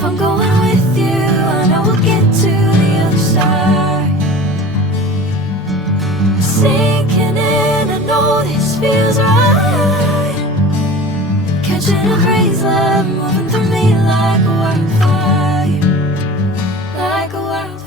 If I'm going with you, I know we'll get to the other side. Sinking in, I know this feels right. Catching a crazy love, moving through me like a wildfire, like a wildfire.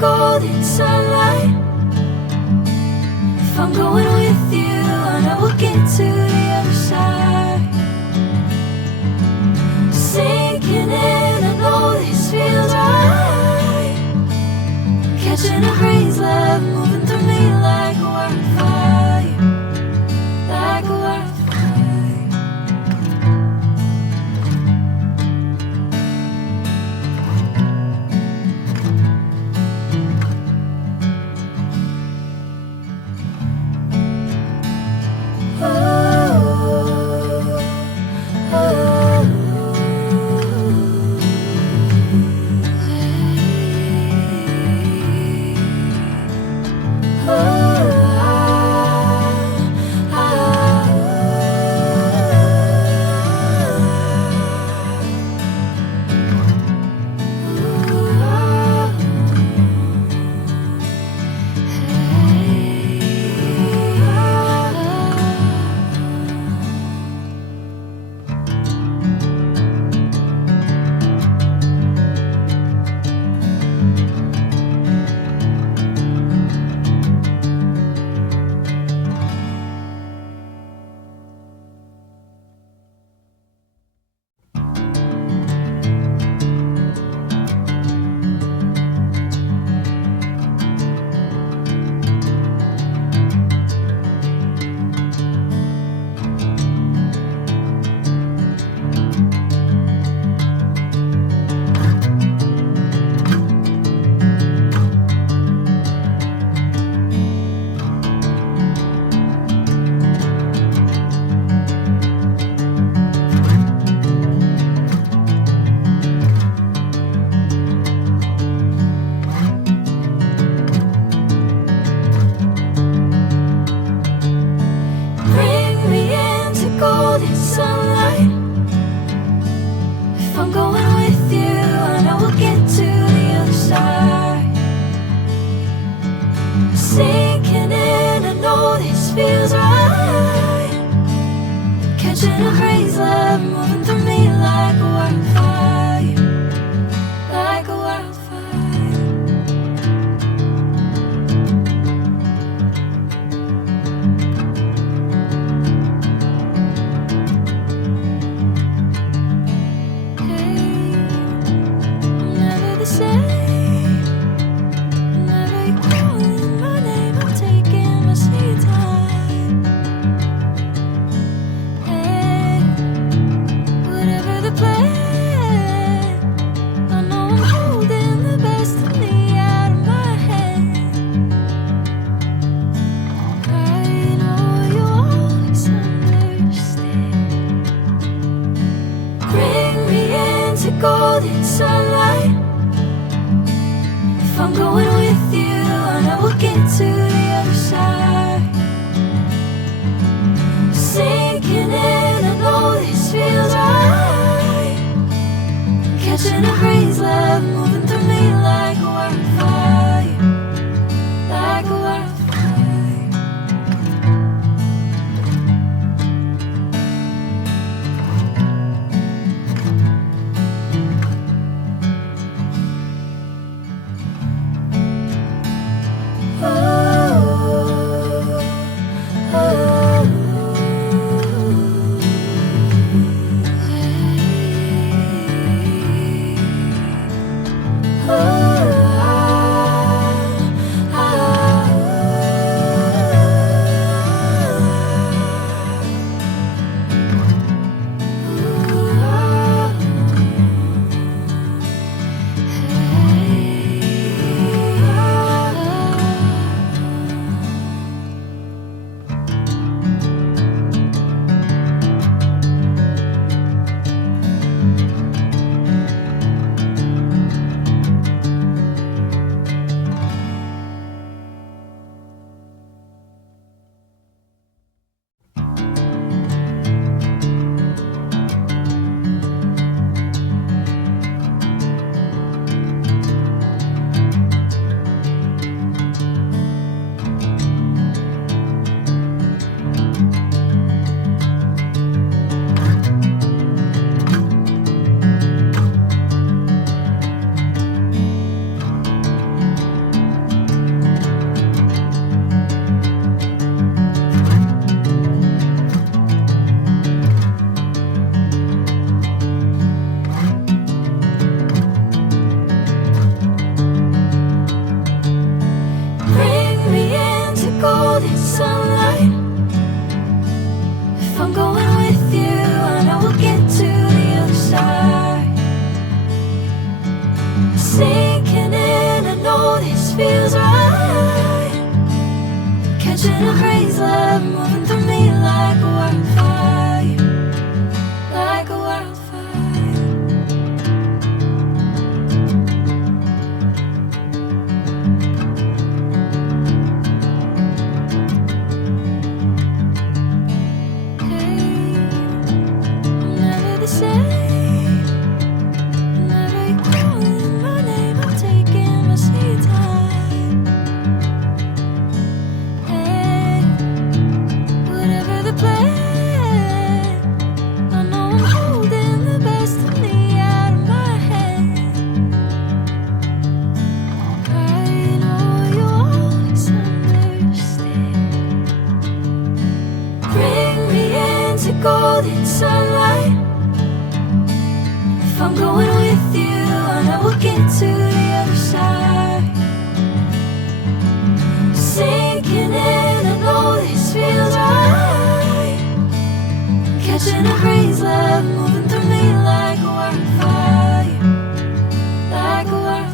Golden sunlight. If I'm going with you, I know we'll get to the other side. Sinking in, I know this feels right. Catching a crazy love, moving through me like a wildfire, like a wildfire. Sinking in, I know this feels right. Catching a crazy love, moving through me like a wildfire, like a wildfire. Hey, I'm never the same. Golden sunlight. If I'm going with you, I know we'll get to the other side. Sinking in, I know this feels right. Catching a crazy love, moving through me like a wildfire, like a wildfire. Sinking in, I know this feels right. Catching a crazy love moving through me like a wildfire, like a wildfire. Hey, I'm never the same. Whenever you're calling my name, I'm taking my sweet time. Hey, whatever the plan, I know I'm holding the best of me out of my hand. I know you always understand. Bring me into golden sunlight. If I'm going with you, I know we'll get to the other side. Sinking in, I know this feels right. Catching a crazy love moving through me like a wildfire, like a wildfire.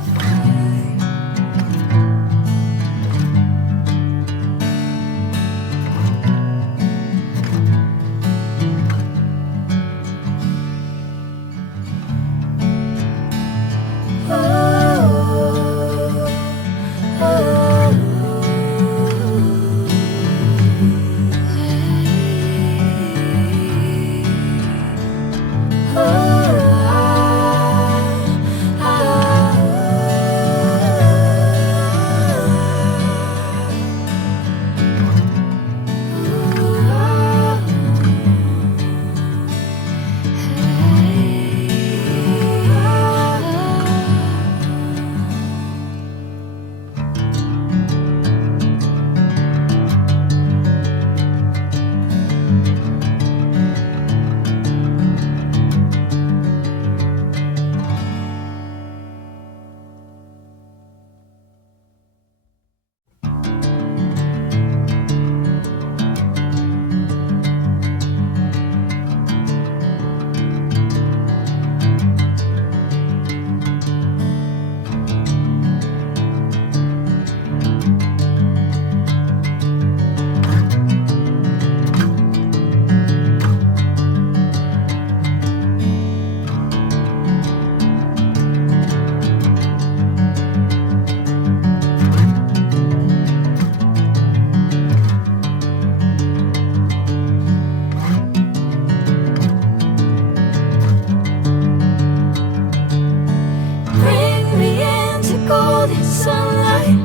Bring me into golden sunlight.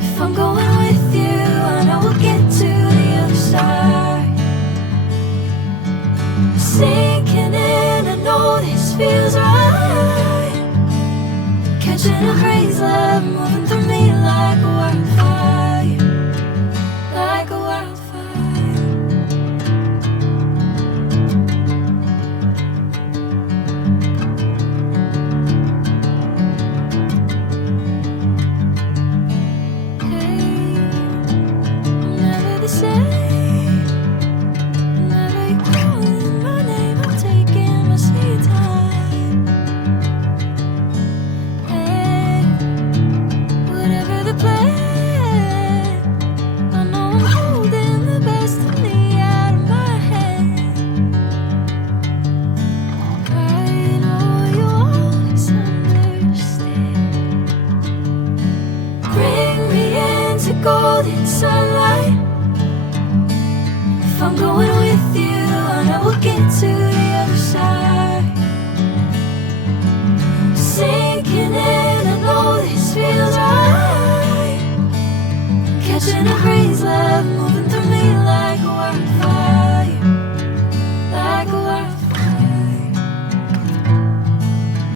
If I'm going with you, I know we'll get to the other side. Sinking in, I know this feels right. Catching a crazy love moving through me like a wildfire.